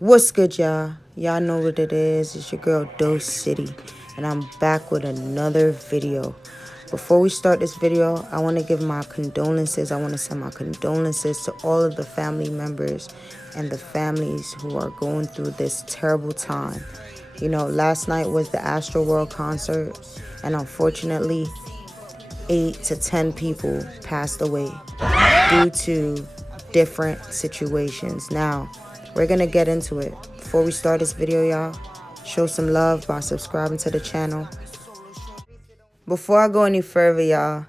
What's good, y'all? Y'all know what it is. It's your girl, Dose City, and I'm back with another video. Before we start this video, I want to give my condolences. I want to send my condolences to all of the family members and the families who are going through this terrible time. You know, last night was the Astro World concert, and unfortunately, 8 to 10 people passed away due to different situations. Now, we're gonna get into it. Before we start this video, y'all, show some love by subscribing to the channel. Before I go any further, y'all,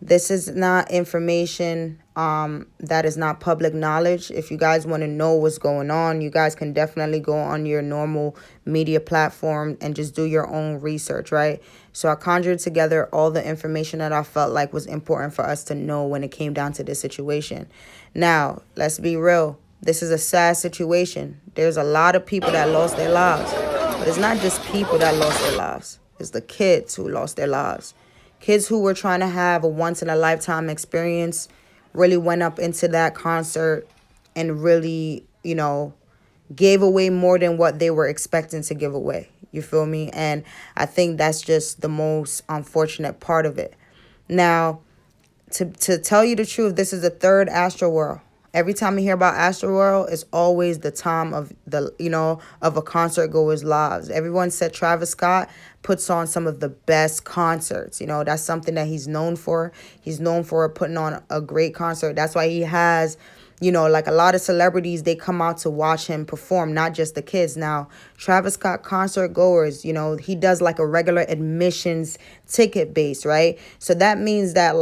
this is not information that is not public knowledge. If you guys want to know what's going on, you guys can definitely go on your normal media platform and just do your own research, right? So I conjured together all the information that I felt like was important for us to know when it came down to this situation. Now, let's be real. This is a sad situation. There's a lot of people that lost their lives. But it's not just people that lost their lives. It's the kids who lost their lives. Kids who were trying to have a once-in-a-lifetime experience really went up into that concert and really, gave away more than what they were expecting to give away. You feel me? And I think that's just the most unfortunate part of it. Now, to tell you the truth, this is the third Astro World. Every time I hear about Astro World, it's always the time of of a concert goer's lives. Everyone said Travis Scott puts on some of the best concerts. That's something that he's known for. He's known for putting on a great concert. That's why he has, like a lot of celebrities, they come out to watch him perform, not just the kids. Now, Travis Scott concert goers, he does like a regular admissions ticket base, right? So that means that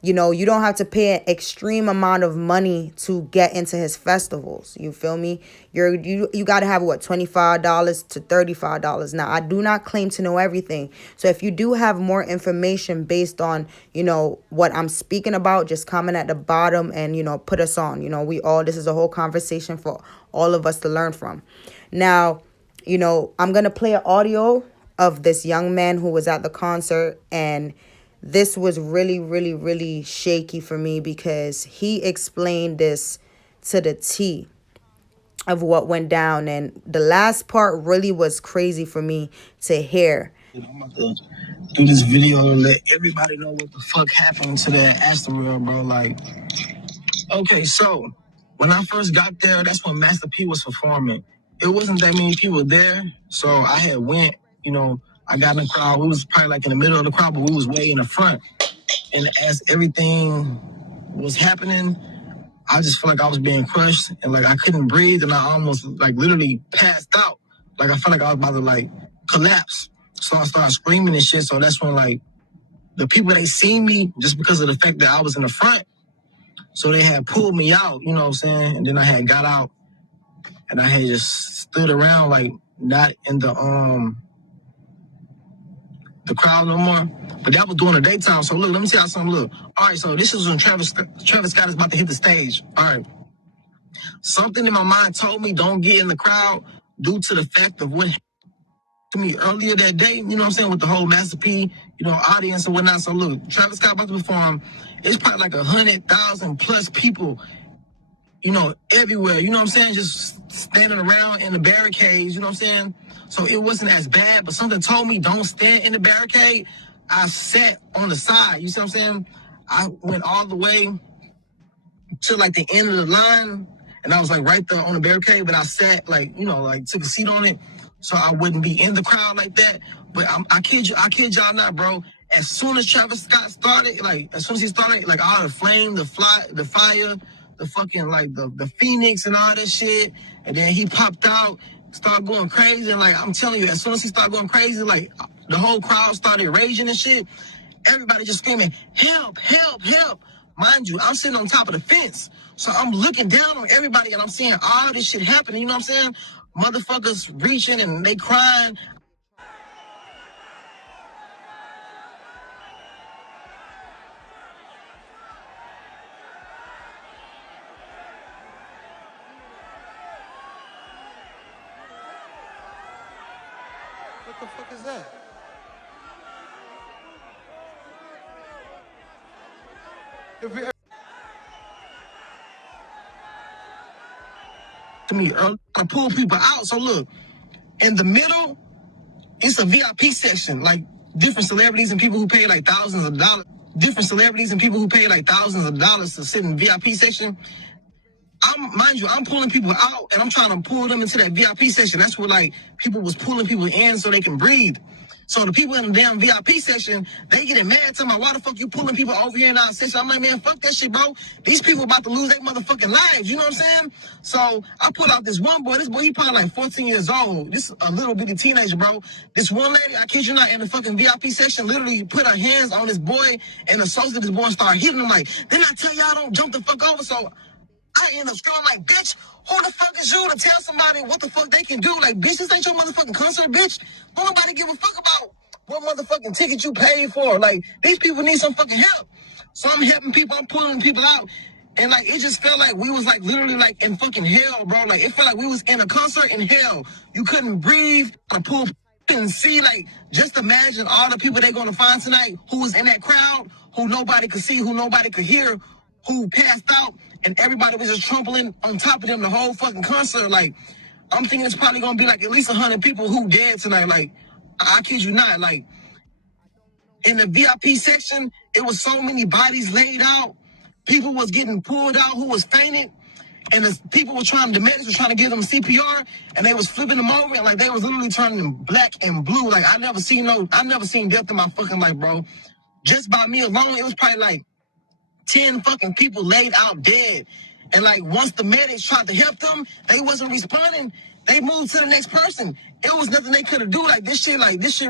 you don't have to pay an extreme amount of money to get into his festivals. You feel me? You got to have what, $25 to $35. Now, I do not claim to know everything. So if you do have more information based on, what I'm speaking about, just comment at the bottom and, put us on. This is a whole conversation for all of us to learn from. Now, I'm going to play an audio of this young man who was at the concert, and this was really, really, really shaky for me because he explained this to the T of what went down. And the last part really was crazy for me to hear. I'm about to do this video to let everybody know what the fuck happened to that Astro, bro. Okay, so when I first got there, that's when Master P was performing. It wasn't that many people there, so I had went, I got in the crowd. We was probably like in the middle of the crowd, but we was way in the front. And as everything was happening, I just felt like I was being crushed and like I couldn't breathe, and I almost like literally passed out. Like I felt like I was about to like collapse. So I started screaming and shit. So that's when like the people, they seen me just because of the fact that I was in the front. So they had pulled me out, you know what I'm saying? And then I had got out and I had just stood around like not in the crowd no more. But that was during the daytime. So look, let me tell y'all something. Look, all right. So this is when Travis Scott is about to hit the stage. All right. Something in my mind told me don't get in the crowd due to the fact of what happened to me earlier that day. You know what I'm saying, with the whole Master P, audience and whatnot. So look, Travis Scott about to perform. It's probably like 100,000 plus people, everywhere. You know what I'm saying, just standing around in the barricades. You know what I'm saying. So it wasn't as bad, but something told me don't stand in the barricade. I sat on the side. You see what I'm saying? I went all the way to like the end of the line, and I was like right there on the barricade, but I sat like, took a seat on it so I wouldn't be in the crowd like that. But I kid y'all not, bro. As soon as Travis Scott started, like as soon as he started, like all the flame, the fire, the fucking like the phoenix and all that shit, and then he popped out, started going crazy, and like I'm telling you, as soon as he started going crazy, like the whole crowd started raging and shit. Everybody just screaming, help, help, help. Mind you, I'm sitting on top of the fence. So I'm looking down on everybody and I'm seeing all this shit happening. You know what I'm saying? Motherfuckers reaching and they crying. What the fuck is that? If we to me to pull people out. So look, in the middle, it's a VIP section, like different celebrities and people who pay like thousands of dollars. Different celebrities and people who pay like thousands of dollars to sit in the VIP section. Mind you, I'm pulling people out and I'm trying to pull them into that VIP section. That's where like people was pulling people in so they can breathe. So the people in the damn VIP section, they getting mad to me, why the fuck you pulling people over here in our section? I'm like, man, fuck that shit, bro. These people about to lose their motherfucking lives, you know what I'm saying? So I pulled out this one boy, he probably like 14 years old. This a little bitty teenager, bro. This one lady, I kid you not, in the fucking VIP section, literally put her hands on this boy and the associate of this boy started hitting him like, didn't I tell y'all don't jump the fuck over? So I end up screaming like, bitch, who the fuck is you to tell somebody what the fuck they can do? Like, bitch, this ain't your motherfucking concert, bitch. Don't nobody give a fuck about what motherfucking ticket you paid for. Like, these people need some fucking help. So I'm helping people, I'm pulling people out. And like, it just felt like we was like literally like in fucking hell, bro. Like, it felt like we was in a concert in hell. You couldn't breathe, couldn't see, like, just imagine all the people they're gonna find tonight who was in that crowd, who nobody could see, who nobody could hear, who passed out, and everybody was just trampling on top of them the whole fucking concert. Like, I'm thinking it's probably gonna be like at least 100 people who dead tonight. Like, I kid you not. Like, in the VIP section, it was so many bodies laid out. People was getting pulled out who was fainted. And the people were the medics were trying to give them CPR, and they was flipping them over, and like they was literally turning them black and blue. Like I never seen death in my fucking life, bro. Just by me alone, it was probably like 10 fucking people laid out dead. And like once the medics tried to help them, they wasn't responding. They moved to the next person. It was nothing they could have do. Like this shit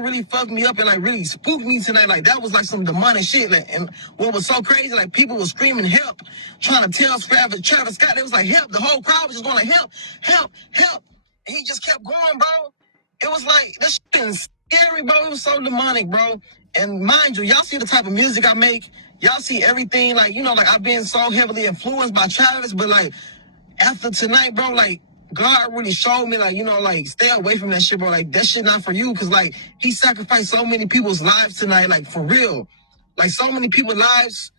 really fucked me up and like really spooked me tonight. Like that was like some demonic shit. Like, and what was so crazy, like people were screaming help, trying to tell Travis Scott. They was like help. The whole crowd was just going like help, help, help. And he just kept going, bro. It was like this shit is scary, bro. It was so demonic, bro. And mind you, y'all see the type of music I make. Y'all see everything, like, you know, like I've been so heavily influenced by Travis, but like after tonight, bro, like God really showed me, like, you know, like stay away from that shit, bro. Like that shit not for you, cause like he sacrificed so many people's lives tonight, like for real. Like so many people's lives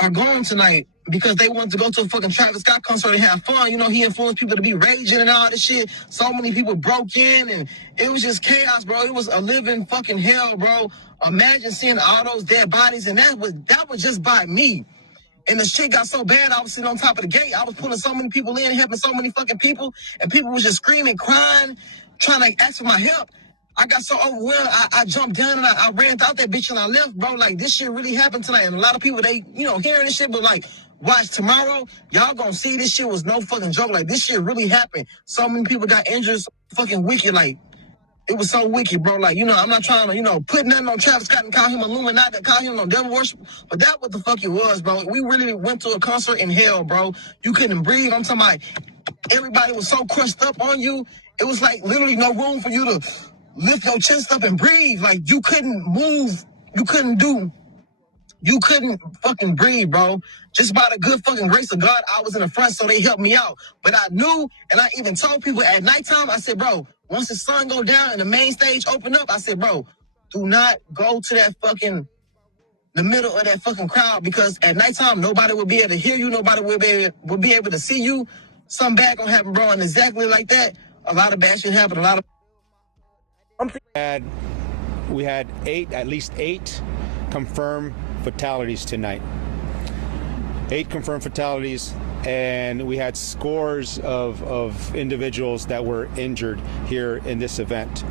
are gone tonight because they wanted to go to a fucking Travis Scott concert and have fun. You know, he influenced people to be raging and all this shit. So many people broke in and it was just chaos, bro. It was a living fucking hell, bro. Imagine seeing all those dead bodies, and that was just by me. And the shit got so bad, I was sitting on top of the gate. I was pulling so many people in, helping so many fucking people, and people was just screaming, crying, trying to ask for my help. I got so overwhelmed, I jumped down and I ran out that bitch and I left, bro. Like, this shit really happened tonight. And a lot of people, they, you know, hearing this shit, but like, watch tomorrow, y'all gonna see this shit was no fucking joke. Like, this shit really happened. So many people got injured, so fucking wicked, like, it was so wicked, bro. Like, you know, I'm not trying to, you know, put nothing on Travis Scott and call him Illuminati, call him no devil worship, but that what the fuck it was, bro. We really went to a concert in hell, bro. You couldn't breathe. I'm talking about everybody was so crushed up on you. It was like literally no room for you to lift your chest up and breathe. Like you couldn't move. You couldn't fucking breathe, bro. Just by the good fucking grace of God, I was in the front, so they helped me out. But I knew, and I even told people at nighttime, I said, bro, once the sun go down and the main stage open up, I said, bro, do not go to that fucking, the middle of that fucking crowd, because at nighttime, nobody will be able to hear you. Nobody will be able to see you. Something bad gonna happen, bro. And exactly like that, a lot of bad shit happened. We had at least eight confirmed fatalities tonight. 8 confirmed fatalities, and we had scores of individuals that were injured here in this event.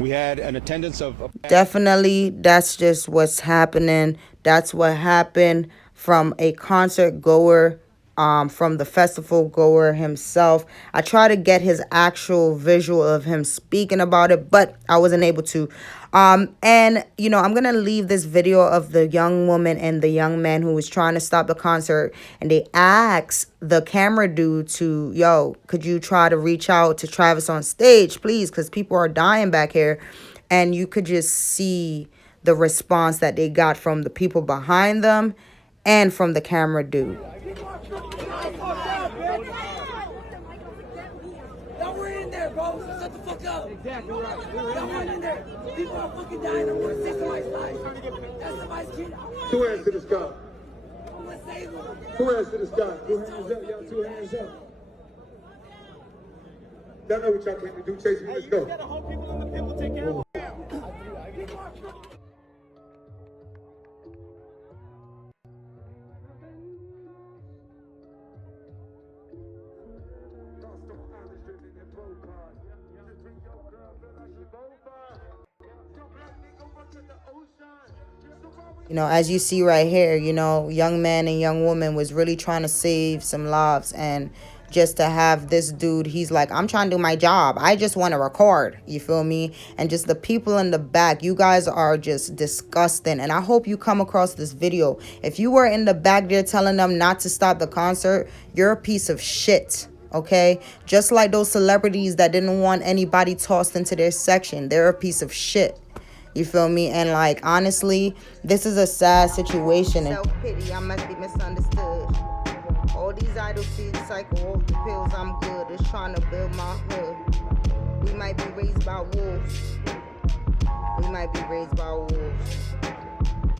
We had an attendance of... Definitely, that's just what's happening. That's what happened from a concert goer, from the festival goer himself. I tried to get his actual visual of him speaking about it, but I wasn't able to. And, you know, I'm going to leave this video of the young woman and the young man who was trying to stop the concert. And they asked the camera dude to, yo, could you try to reach out to Travis on stage, please? Because people are dying back here. And you could just see the response that they got from the people behind them and from the camera dude. Exactly right. Y'all weren't in there. People are fucking dying. I want to save somebody's life. That's somebody's kid. Two hands to the sky. I want to save them. 2 hands to the sky. 2 hands up, y'all. 2 hands up. Y'all know what y'all came to do. Chase me. Let's go. gotta hold people and the people take care of them. You know, as you see right here, you know, young man and young woman was really trying to save some lives. And just to have this dude, he's like, I'm trying to do my job. I just want to record. You feel me? And just the people in the back, you guys are just disgusting. And I hope you come across this video. If you were in the back there telling them not to stop the concert, you're a piece of shit. Okay? Just like those celebrities that didn't want anybody tossed into their section. They're a piece of shit. You feel me? And like, honestly, this is a sad situation. Self-pity, I must be misunderstood. All these idols see the cycle off the pills, I'm good. It's trying to build my hood. We might be raised by wolves. We might be raised by wolves.